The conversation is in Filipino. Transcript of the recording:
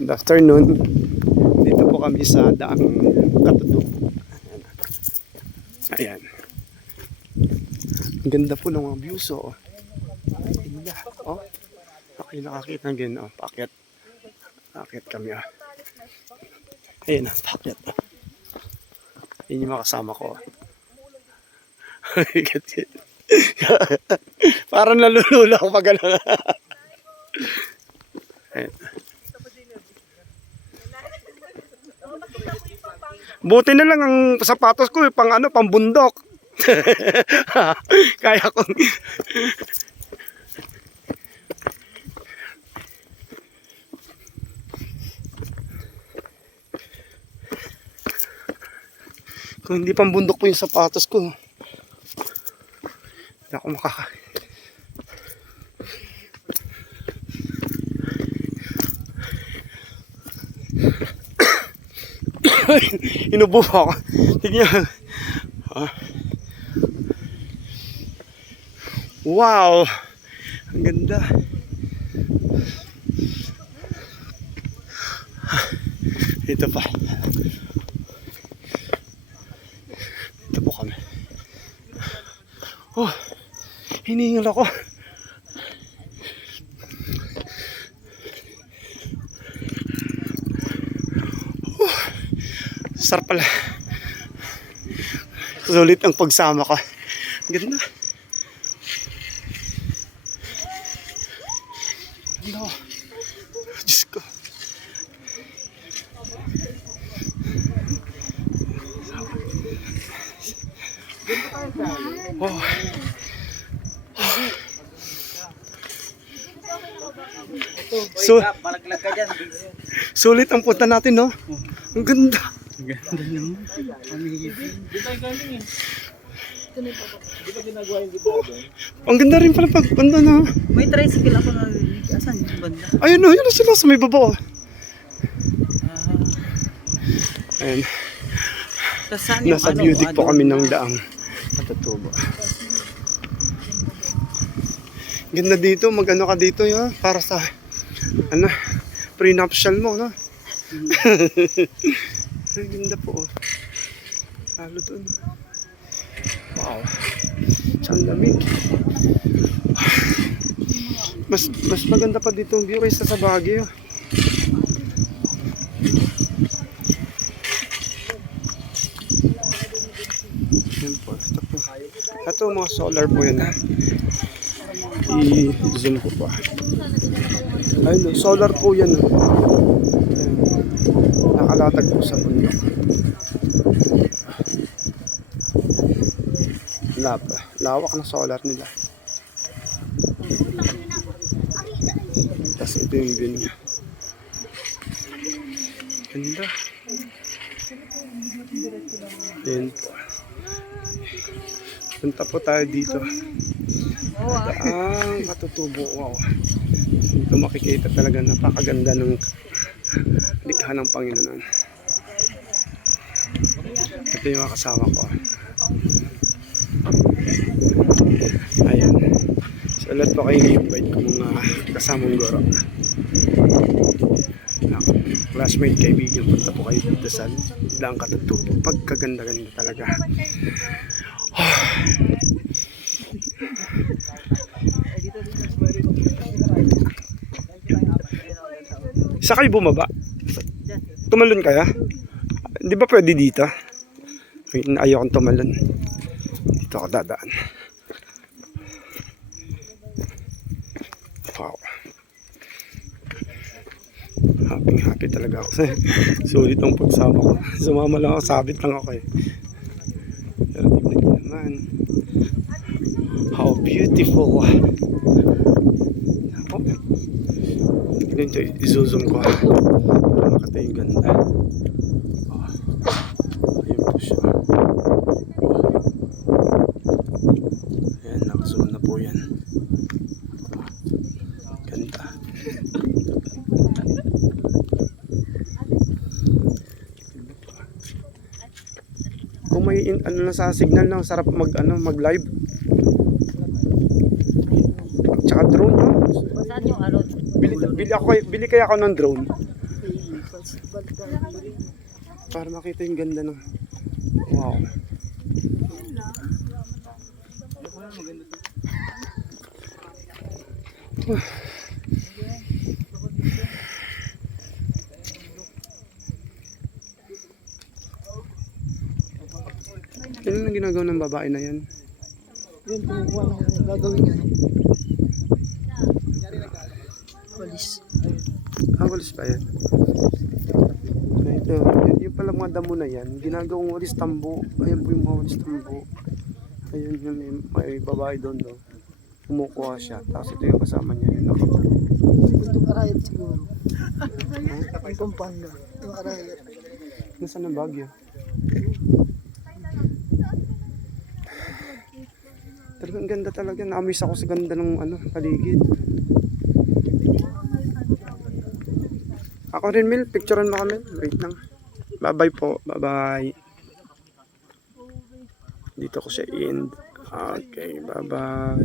Good afternoon. Dito po kami sa Daang Katutubo. Ayan. Ang ganda po ng mga views, oh. Ganda, oh. Okay, nakakita ng ganyan, oh. Paakyat. Paakyat kami, oh. Ayan, paakyat. Yun yung makasama ko. Parang nalulula ako pag ano. Ayan. Buti na lang ang sapatos ko, pang ano, pang bundok. Kaya ko. Kung hindi pang bundok po yung sapatos ko, hindi ako makaka. Inubo ako. Tignan. Wow! Ang ganda. Ito pa. Ito po kami. Oh, hinihingal ako. Sarap pala. Sulit ang pagsama ko. Ganda. Ganda. Diyos ko. Oh. Sulit ang punta natin, no? Ang ganda. Ganda naman. Ang ganda rin pala pag banda na. May tricycle ako na asan yung banda? Ayun o, yun na sila sa may baba. Ayun. Nasa beauty po kami ng Daang Katutubo. Ganda dito, mag-ano ka dito yun, para sa ano, prenuptial mo, no? Ang ganda po, oh. Lalo doon. Wow. Saan lamig. Mas maganda pa dito ang view kaysa sa Baguio. Yan po, ito po. Ito mga solar po yan, ha. I-zoom ko pa. Ayun, solar po yan, ha. Nakalatag po sa bundok. Lawak ng solar nila. Tapos ito yung view niya. Ganda. Yan po. Punta po tayo dito. Daang Katutubo. Wow. Dito makikita talaga napakaganda ng likha ng Panginoon. Ito yung mga kasama ko. Ayan. So lahat po kayo i-invite ko mga kasamang guro. Classmate, kaibigan, punta po kayo dito sa Daang Katutubo. Pagkaganda-ganda talaga. Isa kayo bumaba? Tumalon kaya? Di ba pwede dito? Ayaw kong tumalon. Dito ako dadaan. Wow. Happy talaga ako. Sulit ang pagsama ko. Sumama lang ako, sabit lang ako eh. Pero tignan nyo naman. How beautiful. Oh. Tignan nyo, i-zoom ko. Para makita yung ganda. Oh. Ayun po siya. Ayan, nakazoom na po yan. Ganda. Kung may ano na sa signal na sarap mag-live. Tsaka drone, no? Saan yung alon? Bili kaya ako ng drone. Para makita yung ganda ng... Wow. Ano nang ginagawa ng babae na yan? Yun, kumukuha ng gagawin niya. Walis. Walis ba yan? Ito, yung pala mga damo na yan, ginagawang walis tambo. Ayan po yung mga walis tambo. Ayun yung may babae doon. Kumukuha siya. Tapos ito yung kasama niya. Yung nakapalo. Itong arayat siguro. Yung Pampanga. Yung arayat. Nasaan ang Baguio? Talagang ganda talaga. Na-amaze ako sa ganda ng paligid. Ako rin, Mil. Picturean mo kami. Wait lang. Bye-bye po. Bye-bye. Dito ko siya end. Okay, bye-bye.